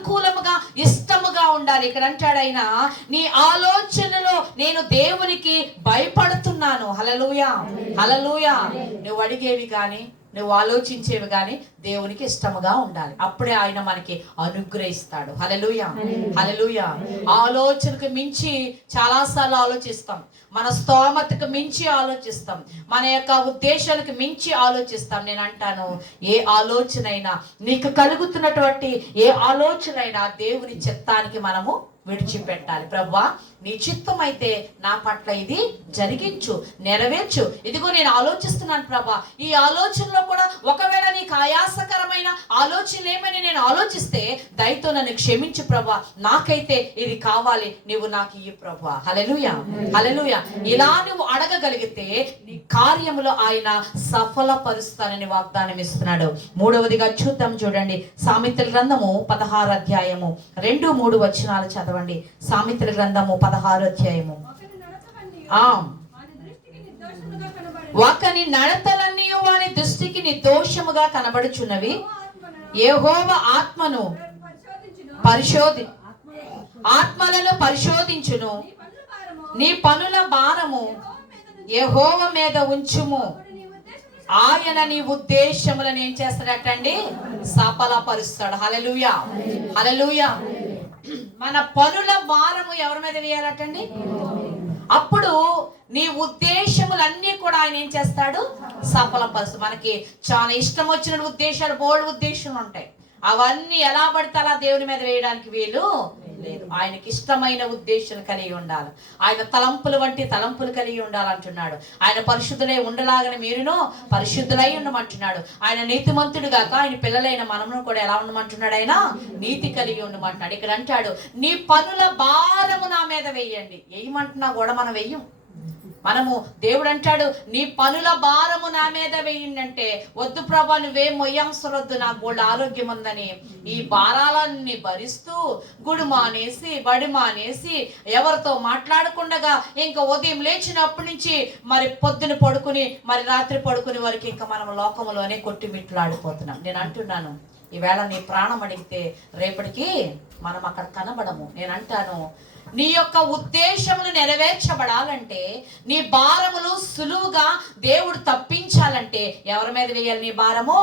అనుకూలముగా ఇష్టముగా ఉండాలి. ఇక్కడ అంటాడు ఆయన నీ ఆలోచనలో నేను దేవునికి భయపడుతున్నాను. హలలుయా హలలుయా నువ్వు అడిగేవి కానీ నువ్వు ఆలోచించేవి కానీ దేవునికి ఇష్టముగా ఉండాలి. అప్పుడే ఆయన మనకి అనుగ్రహిస్తాడు. హలలుయ హలలుయ ఆలోచనకు మించి చాలాసార్లు ఆలోచిస్తాం. మన స్తోమతకు మించి ఆలోచిస్తాం. మన యొక్క ఉద్దేశాలకు మించి ఆలోచిస్తాం. నేను అంటాను ఏ ఆలోచన అయినా నీకు కలుగుతున్నటువంటి ఏ ఆలోచన అయినా దేవుని చిత్తానికి మనము విడిచిపెట్టాలి. ప్రభా నీ చిత్తమైతే అయితే నా పట్ల ఇది జరిగించు నెరవేర్చు. ఇదిగో నేను ఆలోచిస్తున్నాను ప్రభా. ఈ ఆలోచనలో కూడా ఒకవేళ నీకు ఆయాసకరమైన ఆలోచన ఏమని నేను ఆలోచిస్తే దయతో నన్ను క్షమించు ప్రభా. నాకైతే ఇది కావాలి. నీవు నాకు ఇయ్యి ప్రభా. హలెలుయ హలెలుయ ఇలా నువ్వు అడగగలిగితే నీ కార్యములో ఆయన సఫలపరుస్తానని వాగ్దానం ఇస్తున్నాడు. మూడవదిగా చూద్దాం చూడండి. సామెతల గ్రంథము పదహారు అధ్యాయము రెండు మూడు వచనాలు చదవండి. సామెతల గ్రంథము పదహారు అధ్యాయము. దృష్టికి ఒకని నడతలన్నీ వాని దృష్టికి నిర్దోషముగా కనబడుచున్నవి. ఏహోవ ఆత్మను పరిశోధి ఆత్మలను పరిశోధించును. నీ పనుల భారము నీ మీద ఉంచుము. నీ ఆయన నీ ఉద్దేశములను ఏం చేస్తాడటండి? సఫలపరుస్తాడు. హలలుయా హలలుయా మన పనుల భారము ఎవరి మీద వేయాలటండి? అప్పుడు నీ ఉద్దేశములన్నీ కూడా ఆయన ఏం చేస్తాడు? సఫలపరుస్తు మనకి చాలా ఇష్టం వచ్చిన ఉద్దేశాలు బోల్డ్ ఉద్దేశాలు ఉంటాయి. అవన్నీ ఎలా పడితే అలా దేవుని మీద వేయడానికి వీలు లేదు. ఆయనకి ఇష్టమైన ఉద్దేశం కలిగి ఉండాలి. ఆయన తలంపులు వంటి తలంపులు కలిగి ఉండాలంటున్నాడు. ఆయన పరిశుద్ధులై ఉండలాగని మీరునో పరిశుద్ధులై ఉండమంటున్నాడు. ఆయన నీతిమంతుడు కాక ఆయన పిల్లలైన మనమును కూడా ఎలా ఉండమంటున్నాడు ఆయన? నీతి కలిగి ఉండమంటున్నాడు. ఇక్కడ అంటాడు నీ పనుల భారము నా మీద వెయ్యండి వేయమంటున్నా కూడా మనం వెయ్యం. మనము దేవుడు అంటాడు నీ పనుల భారము నా మీద వేయిందంటే వద్దు ప్రభా నువ్వేం మొయ్యంసరొద్దు నాకు బోల్డ్ ఆరోగ్యం ఉందని ఈ భారాలన్నీ భరిస్తూ గుడి మానేసి బడి మానేసి ఎవరితో మాట్లాడకుండగా ఇంకా ఉదయం లేచినప్పటి నుంచి మరి పొద్దున పడుకుని మరి రాత్రి పడుకునే వరకు ఇంకా మనం లోకంలోనే కొట్టిమిట్లాడిపోతున్నాం. నేను అంటున్నాను ఈవేళ నీ ప్రాణం అడిగితే రేపటికి మనం అక్కడ కనబడము. నేను అంటాను నీ యొక్క ఉద్దేశములు నెరవేర్చబడాలంటే నీ భారములు సులువుగా దేవుడు తప్పించాలంటే ఎవరి మీద వేయాలి నీ భారము?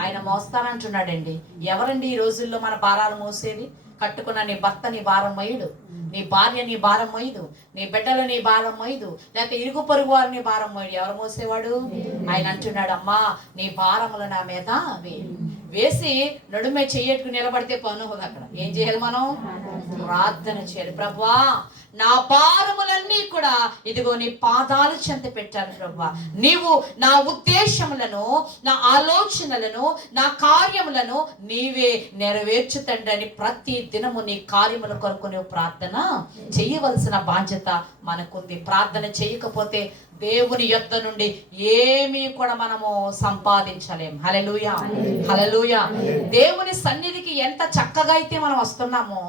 ఆయన మోస్తానంటున్నాడండి ఎవరండి ఈ రోజుల్లో మన భారాలు మోసేది? కట్టుకున్న నీ భర్త నీ భారం మయుడు. నీ భార్య నీ భారం మోయదు. నీ బిడ్డలు నీ భారం మోయదు. లేకపోతే ఇరుగు పొరుగు వారు నీ భారం మోయడు. ఎవరు మోసేవాడు? ఆయన అంటున్నాడు అమ్మా నీ భారములు నా మీద వేసి నడుమే చెయ్యట్టుకు నిలబడితే పను అక్కడ. ఏం చేయాలి మనం? ప్రార్థన చేయాలి. ప్రభా నా భారములన్నీ కూడా ఇదిగో నీ పాదాలు చెంత పెట్టాను ప్రభా నీవు నా ఉద్దేశములను నా ఆలోచనలను నా కార్యములను నీవే నెరవేర్చు తండ్రి ప్రతి దినము నీ కార్యముల కొరకు నువ్వు ప్రార్థన చేయవలసిన బాధ్యత మనకుంది. ప్రార్థన చేయకపోతే దేవుని యొద్ద నుండి ఏమీ కూడా మనము సంపాదించలేం. హలలుయ హలలుయ దేవుని సన్నిధికి ఎంత చక్కగా అయితే మనం వస్తున్నామో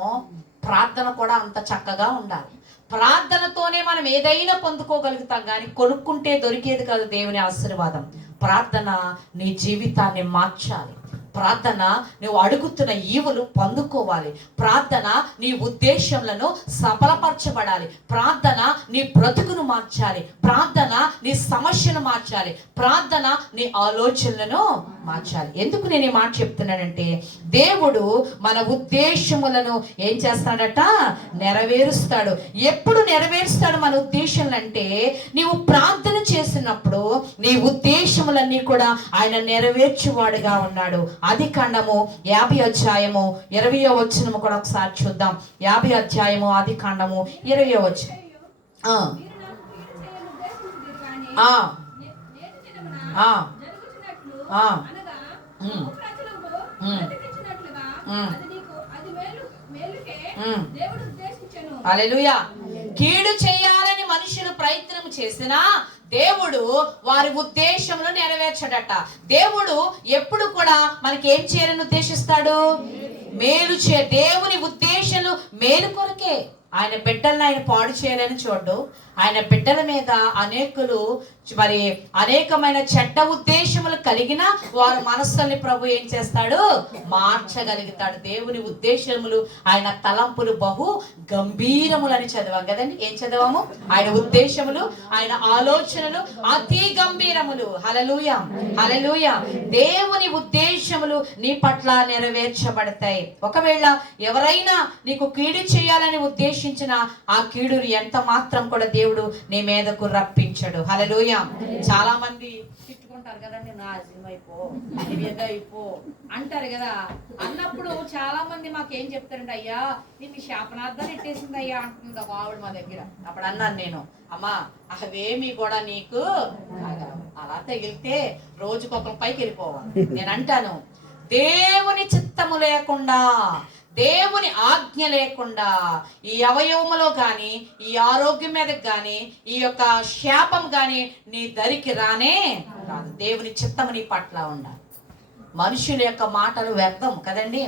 ప్రార్థన కూడా అంత చక్కగా ఉండాలి. ప్రార్థనతోనే మనం ఏదైనా పొందుకోగలుగుతాం కానీ కొనుక్కుంటే దొరికేది కాదు దేవుని ఆశీర్వాదం. ప్రార్థన నీ జీవితాన్ని మార్చాలి. ప్రార్థన నువ్వు అడుగుతున్న ఈవులు పొందుకోవాలి. ప్రార్థన నీ ఉద్దేశంలను సఫలపరచబడాలి. ప్రార్థన నీ బ్రతుకును మార్చాలి. ప్రార్థన నీ సమస్యను మార్చాలి. ప్రార్థన నీ ఆలోచనలను మార్చాలి. ఎందుకు నేను ఈ మాట చెప్తున్నానంటే దేవుడు మన ఉద్దేశములను ఏం చేస్తాడట? నెరవేరుస్తాడు. ఎప్పుడు నెరవేరుస్తాడు మన ఉద్దేశములు అంటే నీవు ప్రార్థన చేసినప్పుడు నీ ఉద్దేశములన్నీ కూడా ఆయన నెరవేర్చువాడుగా ఉన్నాడు. అది కాండము యాభై అధ్యాయము ఇరవయో వచ్చినము కూడా ఒకసారి చూద్దాం. యాభై అధ్యాయము ఆది కాండము ఇరవయో వచ్చిన ఆ, ఆ, కీడు చేయాలని మనుషులు ప్రయత్నం చేసినా దేవుడు వారి ఉద్దేశములు నెరవేర్చడట. దేవుడు ఎప్పుడు కూడా మనకి ఏం చేయాలని ఉద్దేశిస్తాడు? మేలు చే దేవుని ఉద్దేశాలు మేలు కొరకే. ఆయన బిడ్డల్ని ఆయన పాడు చేయాలని చూడ్డు. ఆయన బిడ్డల మీద అనేకులు మరి అనేకమైన చెడ్డ ఉద్దేశములు కలిగిన వారి మనస్సుల్ని ప్రభు ఏం చేస్తాడు? మార్చగలుగుతాడు. దేవుని ఉద్దేశములు ఆయన తలంపులు బహు గంభీరములని చదివాం కదండి? ఏం చదివాము? ఆయన ఉద్దేశములు ఆయన ఆలోచనలు అతి గంభీరములు. హలలుయ హలలుయ దేవుని ఉద్దేశములు నీ పట్ల నెరవేర్చబడతాయి. ఒకవేళ ఎవరైనా నీకు కీడు చేయాలని ఉద్దేశించిన ఆ కీడును ఎంత మాత్రం కూడా దేవుడు నీ మీదకు రప్పించడు. హలలోయ చాలా మంది తిట్టుకుంటారు కదండి నాశనం అయిపో నివేద అయిపో అంటారు కదా. అన్నప్పుడు చాలా మంది మాకేం ఏం చెప్తారండి అయ్యా నిన్ను శాపనార్థాలు ఎట్టేసింది అయ్యా అంటుంది ఒక ఆవిడ మా దగ్గర. అప్పుడు అన్నాను నేను అమ్మా అవేమి కూడా నీకు అలా తగిలితే రోజుకొకరి పైకి వెళ్ళిపోవాలి నేను అంటాను దేవుని చిత్తము లేకుండా దేవుని ఆజ్ఞ లేకుండా ఈ అవయవములో కానీ ఈ ఆరోగ్యం మీదకి కానీ ఈ యొక్క శాపం కానీ నీ దరికి రానే రాదు. దేవుని చిత్తము నీ పట్ల ఉండాలి. మనుషుల యొక్క మాటలు వ్యర్థం కదండి?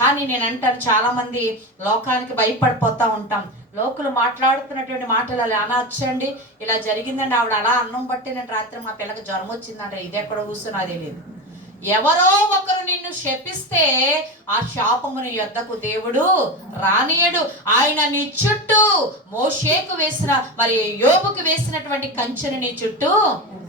కానీ నేను అంటాను చాలామంది లోకానికి భయపడిపోతూ ఉంటాం. లోకులు మాట్లాడుతున్నటువంటి మాటలు అలా అనొచ్చండి. ఇలా జరిగిందండి ఆవిడ అలా అన్నం బట్టి నేను రాత్రి మా పిల్లకి జ్వరం వచ్చిందంట. ఇది ఎక్కడ కూర్చున్నా తెలియదు ఎవరో నిన్ను శపిస్తే ఆ శాపము నీ యొద్దకు దేవుడు రానియడు. ఆయన నీ చుట్టూ మోషేకు వేసిన మరి యోబుకు వేసినటువంటి కంచెను నీ చుట్టూ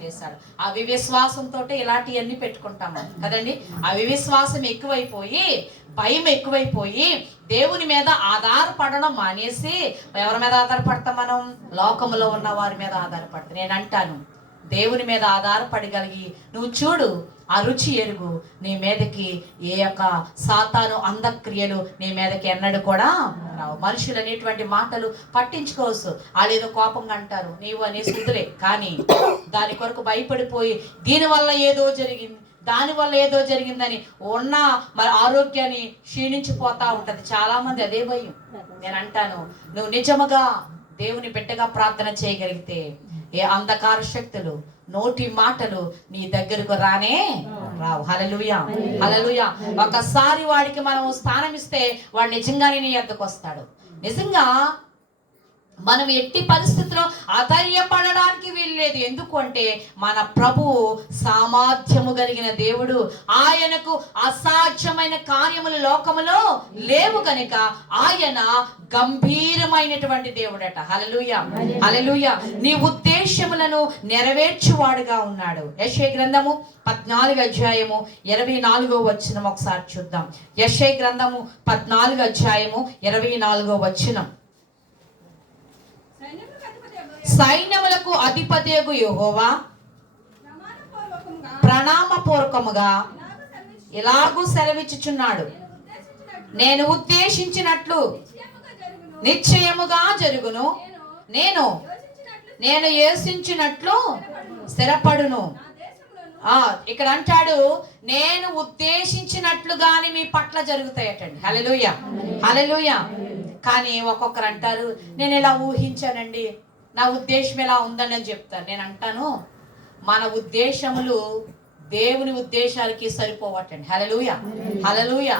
వేశాడు. అవివిశ్వాసంతో ఇలాంటివన్నీ పెట్టుకుంటాము కదండి? అవివిశ్వాసం ఎక్కువైపోయి భయం ఎక్కువైపోయి దేవుని మీద ఆధారపడడం మానేసి ఎవరి మీద ఆధారపడతాం మనం? లోకములో ఉన్న వారి మీద ఆధారపడతాం. నేను అంటాను దేవుని మీద ఆధారపడగలిగి నువ్వు చూడు ఆ రుచి ఎరుగు. నీ మీదకి ఏ యొక్క సాతాను అందక్రియలు నీ మీదకి ఎన్నడు కూడా రావు. మనుషులు అనేటువంటి మాటలు పట్టించుకోవచ్చు. వాళ్ళు ఏదో కోపంగా అంటారు. నీవు అనే శుద్ధులే. కానీ దాని కొరకు భయపడిపోయి దీనివల్ల ఏదో జరిగింది దానివల్ల ఏదో జరిగిందని ఉన్న మరి ఆరోగ్యాన్ని క్షీణించిపోతా ఉంటుంది. చాలా మంది అదే భయం. నేను అంటాను నువ్వు నిజముగా దేవుని బిడ్డగా ప్రార్థన చేయగలిగితే ఏ అంధకార శక్తులు నోటి మాటలు నీ దగ్గరకు రానే రావు. హలలుయ హలలుయ ఒకసారి వాడికి మనం స్థానం ఇస్తే వాడు నిజంగానే నీ ఎద్దకు వస్తాడు. నిజంగా మనం ఎట్టి పరిస్థితిలో అధైర్యపడడానికి వీల్లేదు. ఎందుకంటే మన ప్రభువు సామర్థ్యము కలిగిన దేవుడు. ఆయనకు అసాధ్యమైన కార్యములు లోకములో లేవు కనుక ఆయన గంభీరమైనటువంటి దేవుడట. హలలుయ హలలుయ నీ ఉద్దేశములను నెరవేర్చువాడుగా ఉన్నాడు. యశే గ్రంథము పద్నాలుగు అధ్యాయము ఇరవై నాలుగో వచ్చినం ఒకసారి చూద్దాం. యశే గ్రంథము పద్నాలుగు అధ్యాయము ఇరవై నాలుగో వచ్చినం సైన్యములకు అధిపతి యెహోవా సైన్యములకు అధిపతియగు యహోవా. ప్రణామపూర్వకముగా ఇలాగూ సెలవిచ్చుచున్నాడు. నేను ఉద్దేశించినట్లు నిశ్చయముగా జరుగును. నేను నేను యోచించినట్లు స్థిరపడును. ఆ ఇక్కడ అంటాడు నేను ఉద్దేశించినట్లుగానే మీ పట్ల జరుగుతాయటండి. హలలుయ హలలుయ కానీ ఒక్కొక్కరు అంటారు నేను ఇలా ఊహించానండి. నా ఉద్దేశం ఎలా ఉందని అని చెప్తాను. నేను అంటాను మన ఉద్దేశములు దేవుని ఉద్దేశాలకి సరిపోవటండి హలలుయ హలలుయ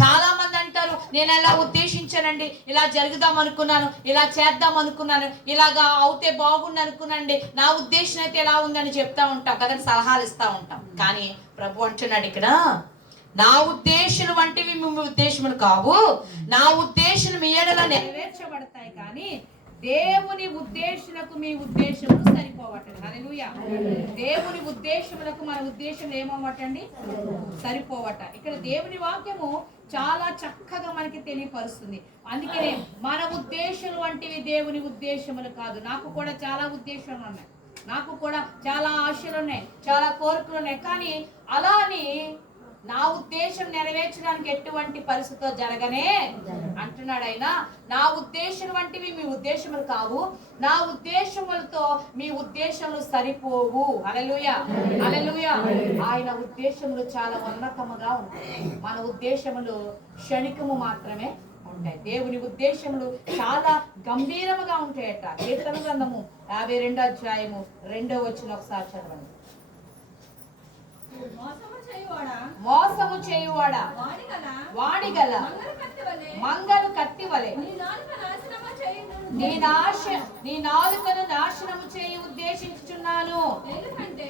చాలా మంది అంటారు నేను ఎలా ఉద్దేశించానండి? ఇలా జరుగుదాం అనుకున్నాను ఇలా చేద్దాం అనుకున్నాను ఇలాగా అవుతే బాగుండు అనుకున్నానండి. నా ఉద్దేశం అయితే ఎలా ఉందని చెప్తా ఉంటాం కదండి సలహాలు ఇస్తా ఉంటాం. కానీ ప్రభు అంటున్నాడు ఇక్కడ నా ఉద్దేశం వంటివి మీ ఉద్దేశములు కావు. నా ఉద్దేశం మీ నెరవేర్చబడతాయి కానీ దేవుని ఉద్దేశులకు మీ ఉద్దేశములు సరిపోవటండి హల్లెలూయా. దేవుని ఉద్దేశములకు మన ఉద్దేశం ఏమవ్వటండి? సరిపోవట. ఇక్కడ దేవుని వాక్యము చాలా చక్కగా మనకి తెలియపరుస్తుంది. అందుకనే మన ఉద్దేశం వంటివి దేవుని ఉద్దేశములు కాదు. నాకు కూడా చాలా ఉద్దేశాలు ఉన్నాయి. నాకు కూడా చాలా ఆశలు ఉన్నాయి. చాలా కోరికలు ఉన్నాయి. కానీ అలా అని నా ఉద్దేశం నెరవేర్చడానికి ఎటువంటి పరిస్థితితో జరగనే అంటున్నాడు ఆయన. నా ఉద్దేశం వంటివి మీ ఉద్దేశములు కావు. నా ఉద్దేశములతో మీ ఉద్దేశములు సరిపోవు. అలలుయ అలలుయ ఆయన ఉద్దేశములు చాలా ఉన్నతముగా ఉంటాయి. మన ఉద్దేశములు క్షణికము మాత్రమే ఉంటాయి. దేవుని ఉద్దేశములు చాలా గంభీరముగా ఉంటాయట. కీర్తన గ్రంథము యాభై రెండో అధ్యాయము రెండో వచ్చిన ఒకసారి చదవండి. మోసము చేయువాడా వాడిగల? మంగళ కత్తి వలె మంగలు కత్తి వలె నీ నాశనము చేయుదును. నీ నాశ నీ నాలుకను నాశనము చేయి ఉద్దేశించుచున్నాను. ఎందుకంటే?